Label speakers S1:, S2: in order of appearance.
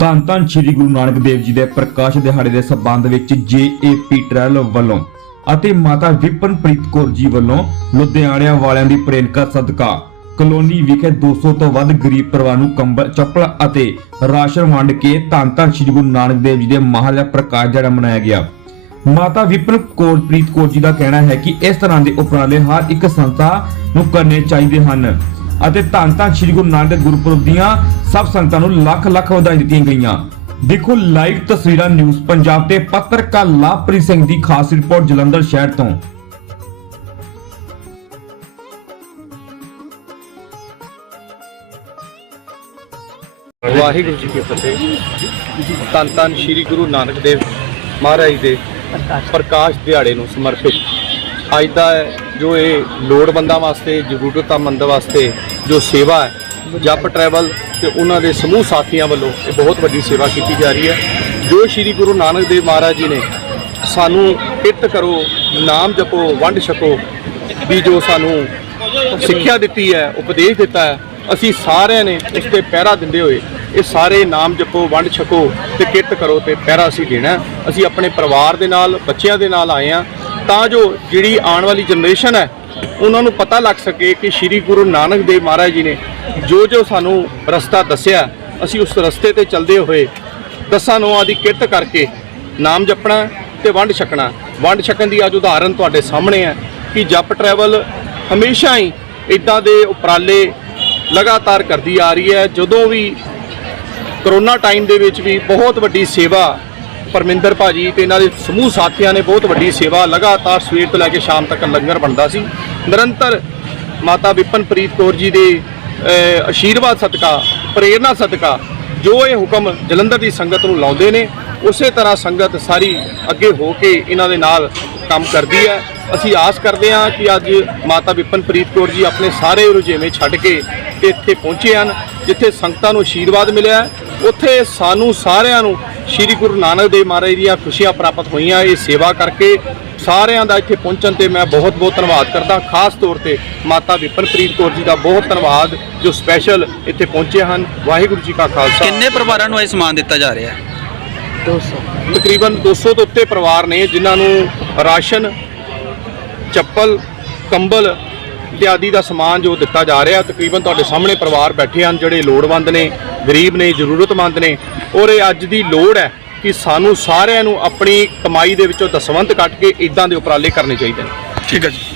S1: ਧੰਨ ਧੰਨ ਸ੍ਰੀ ਗੁਰੂ ਨਾਨਕ ਦੇਵ ਜੀ ਦੇ ਪ੍ਰਕਾਸ਼ ਦਿਹਾੜੇ ਦੇ ਸਬੰਧ ਵਿੱਚ ਜੇਏਪੀ ਟਰੈਲ ਵੱਲੋਂ ਅਤੇ ਮਾਤਾ ਵਿਪਨਪ੍ਰੀਤ ਕੌਰ ਜੀ ਵੱਲੋਂ ਲੁਧਿਆਣਿਆਂ ਵਾਲਿਆਂ ਦੀ ਪ੍ਰੇਰਣਾ ਸਦਕਾ ਕਲੋਨੀ ਵਿਖੇ 200 ਤੋਂ ਵੱਧ ਗਰੀਬ ਪਰਿਵਾਰ ਨੂੰ ਕੰਬਲ, ਚੱਪਲ ਅਤੇ ਰਾਸ਼ਨ ਵੰਡ ਕੇ ਧੰਨ ਧੰਨ ਸ੍ਰੀ ਗੁਰੂ ਨਾਨਕ ਦੇਵ ਜੀ ਦੇ ਮਹਾਲਯ ਪ੍ਰਕਾਸ਼ ਦਿਹਾੜਾ ਮਨਾਇਆ ਗਿਆ। ਮਾਤਾ ਵਿਪਨ ਕੌਰ ਪ੍ਰੀਤ ਕੌਰ ਜੀ ਦਾ ਕਹਿਣਾ ਹੈ ਕਿ ਇਸ ਤਰ੍ਹਾਂ ਦੇ ਉਪਰਾਲੇ ਹਰ ਇੱਕ ਸੰਸਥਾ ਨੂੰ ਕਰਨੇ ਚਾਹੀਦੇ ਹਨ। ਅਤੇ ਧੰਨ ਧੰਨ ਸ੍ਰੀ ਗੁਰੂ ਨਾਨਕ ਦੇਵ ਗੁਰਪੁਰਬ ਦੀਆਂ ਸਭ ਸੰਗਤਾਂ ਨੂੰ ਲੱਖ ਲੱਖ ਵਧਾਈ ਦਿੱਤੀਆਂ ਗਈਆਂ। ਦੇਖੋ ਲਾਈਵ ਤਸਵੀਰਾਂ ਨਿਊਜ਼ ਪੰਜਾਬ ਤੇ ਪੱਤਰਕਾਰ ਲਾਭਪ੍ਰੀਤ ਸਿੰਘ ਦੀ ਖਾਸ ਰਿਪੋਰਟ ਜਲੰਧਰ ਸ਼ਹਿਰ ਤੋਂ।
S2: ਵਾਹਿਗੁਰੂ ਜੀ ਕੀ ਫਤਿਹ। ਧੰਨ ਧੰਨ ਸ੍ਰੀ ਗੁਰੂ ਨਾਨਕ ਦੇਵ ਮਹਾਰਾਜ ਦੇ ਪ੍ਰਕਾਸ਼ ਦਿਹਾੜੇ ਨੂੰ ਸਮਰਪਿਤ। ਅੱਜ ਦਾ ਜੋ ਇਹ ਲੋੜਵੰਦਾਂ ਵਾਸਤੇ ਜ਼ਰੂਰਤਮੰਦ ਵਾਸਤੇ ਜੋ ਸੇਵਾ ਹੈ, ਜਪ ਟਰੈਵਲ ਤੇ ਉਹਨਾਂ ਦੇ ਸਮੂਹ ਸਾਥੀਆਂ ਵੱਲੋਂ ਇਹ ਬਹੁਤ ਵੱਡੀ ਸੇਵਾ ਕੀਤੀ ਜਾ ਰਹੀ ਹੈ। ਜੋ ਸ੍ਰੀ ਗੁਰੂ ਨਾਨਕ ਦੇਵ ਮਹਾਰਾਜ ਜੀ ਨੇ ਸਾਨੂੰ ਕਿਰਤ ਕਰੋ, ਨਾਮ ਜਪੋ, ਵੰਡ ਛਕੋ, ਵੀ ਜੋ ਸਾਨੂੰ ਸਿੱਖਿਆ ਦਿੱਤੀ ਹੈ, ਉਪਦੇਸ਼ ਦਿੱਤਾ ਹੈ, ਅਸੀਂ ਸਾਰਿਆਂ ਨੇ ਉਸ ਤੇ ਪਹਿਰਾ ਦਿੰਦੇ ਹੋਏ ਇਹ ਸਾਰੇ ਨਾਮ ਜਪੋ, ਵੰਡ ਛਕੋ ਤੇ ਕਿਰਤ ਕਰੋ ਤੇ ਪਹਿਰਾ ਅਸੀਂ ਦੇਣਾ ਅਸੀਂ ਆਪਣੇ ਪਰਿਵਾਰ ਦੇ ਨਾਲ, ਬੱਚਿਆਂ ਦੇ ਨਾਲ ਆਏ ਆ ਤਾਂ ਜੋ ਜਿਹੜੀ ਆਉਣ ਵਾਲੀ ਜਨਰੇਸ਼ਨ ਹੈ, ਉਹਨਾਂ ਨੂੰ ਪਤਾ ਲੱਗ ਸਕੇ ਕਿ ਸ੍ਰੀ ਗੁਰੂ ਨਾਨਕ ਦੇਵ ਮਹਾਰਾਜ ਜੀ ਨੇ ਜੋ ਜੋ ਸਾਨੂੰ ਰਸਤਾ ਦੱਸਿਆ, ਅਸੀਂ ਉਸ ਰਸਤੇ ਤੇ ਚੱਲਦੇ ਹੋਏ ਦਸਾਂ ਨੋਆਂ ਦੀ ਕਿਰਤ ਕਰਕੇ ਨਾਮ ਜਪਣਾ ਤੇ ਵੰਡ ਛਕਣਾ। ਵੰਡ ਛਕਣ ਦੀ ਅੱਜ ਉਦਾਹਰਨ ਤੁਹਾਡੇ ਸਾਹਮਣੇ ਹੈ ਕਿ ਜਪ ਟਰੈਵਲ ਹਮੇਸ਼ਾ ਹੀ ਇਦਾਂ ਦੇ ਉਪਰਾਲੇ ਲਗਾਤਾਰ ਕਰਦੀ ਆ ਰਹੀ ਹੈ। ਜਦੋਂ ਵੀ ਕਰੋਨਾ ਟਾਈਮ ਦੇ ਵਿੱਚ ਵੀ ਬਹੁਤ ਵੱਡੀ ਸੇਵਾ ਪਰਮਿੰਦਰ ਭਾਜੀ ਤੇ ਇਹਨਾਂ ਦੇ ਸਮੂਹ ਸਾਥੀਆਂ ਨੇ ਬਹੁਤ ਵੱਡੀ ਸੇਵਾ ਲਗਾਤਾਰ ਸਵੇਰ ਤੋਂ ਲੈ ਕੇ ਸ਼ਾਮ ਤੱਕ ਲੰਗਰ ਬਣਦਾ ਸੀ। ਨਿਰੰਤਰ ਮਾਤਾ ਵਿਪਨਪ੍ਰੀਤ ਕੌਰ ਜੀ ਦੇ ਆਸ਼ੀਰਵਾਦ ਸਦਕਾ, ਪ੍ਰੇਰਣਾ ਸਦਕਾ ਜੋ ਇਹ ਹੁਕਮ ਜਲੰਧਰ ਦੀ ਸੰਗਤ ਨੂੰ ਲਾਉਂਦੇ ਨੇ, ਉਸੇ ਤਰ੍ਹਾਂ ਸੰਗਤ ਸਾਰੀ ਅੱਗੇ ਹੋ ਕੇ ਇਹਨਾਂ ਦੇ ਨਾਲ ਕੰਮ ਕਰਦੀ ਹੈ। ਅਸੀਂ ਆਸ ਕਰਦੇ ਹਾਂ ਕਿ ਅੱਜ ਮਾਤਾ ਵਿਪਨਪ੍ਰੀਤ ਕੌਰ ਜੀ ਆਪਣੇ ਸਾਰੇ ਰੁਝੇਵੇਂ ਛੱਡ ਕੇ ਤੇ ਇੱਥੇ ਪਹੁੰਚੇ ਹਨ, ਜਿੱਥੇ ਸੰਗਤਾਂ ਨੂੰ ਆਸ਼ੀਰਵਾਦ ਮਿਲਿਆ ਉੱਥੇ ਸਾਨੂੰ ਸਾਰਿਆਂ ਨੂੰ ਸ੍ਰੀ ਗੁਰੂ ਨਾਨਕ ਦੇਵ ਮਹਾਰਾਜ ਦੀਆਂ ਖੁਸ਼ੀਆਂ ਪ੍ਰਾਪਤ ਹੋਈਆਂ ਇਹ ਸੇਵਾ ਕਰਕੇ ਸਾਰਿਆਂ ਦਾ ਇੱਥੇ ਪਹੁੰਚਣ ਤੇ ਮੈਂ ਬਹੁਤ ਬਹੁਤ ਧੰਨਵਾਦ ਕਰਦਾ। ਖਾਸ ਤੌਰ ਤੇ ਮਾਤਾ ਵਿਪਨਪ੍ਰੀਤ ਕੌਰ ਜੀ ਦਾ ਬਹੁਤ ਧੰਨਵਾਦ ਜੋ ਸਪੈਸ਼ਲ ਇੱਥੇ ਪਹੁੰਚੇ ਹਨ। ਵਾਹਿਗੁਰੂ ਜੀ ਕਾ ਖਾਲਸਾ।
S3: ਕਿੰਨੇ ਪਰਿਵਾਰਾਂ ਨੂੰ ਇਹ ਸਮਾਨ ਦਿੱਤਾ ਜਾ ਰਿਹਾ ਹੈ?
S2: ਤਕਰੀਬਨ 200 ਤੋਂ ਉੱਤੇ ਪਰਿਵਾਰ ਨੇ ਜਿਨ੍ਹਾਂ ਨੂੰ ਰਾਸ਼ਨ ਚੱਪਲ ਕੰਬਲ ਇਤਿਆਦਿ ਦਾ ਸਮਾਨ ਜੋ ਦਿੱਤਾ ਜਾ ਰਿਹਾ ਤਕਰੀਬਨ ਤੁਹਾਡੇ ਸਾਹਮਣੇ ਪਰਿਵਾਰ ਬੈਠੇ ਹਨ ਜਿਹੜੇ ਲੋੜਵੰਦ ਨੇ। ਗਰੀਬ ਨੇ, ਜ਼ਰੂਰਤਮੰਦ ਨੇ। ਔਰ ਇਹ ਅੱਜ ਦੀ ਲੋੜ ਹੈ ਕਿ ਸਾਨੂੰ ਸਾਰਿਆਂ ਨੂੰ ਆਪਣੀ ਕਮਾਈ ਦੇ ਵਿੱਚੋਂ ਦਸਵੰਧ ਕੱਟ ਕੇ ਇਦਾਂ ਦੇ ਉਪਰਾਲੇ ਕਰਨੇ ਚਾਹੀਦੇ ਨੇ।
S3: ਠੀਕ ਹੈ ਜੀ।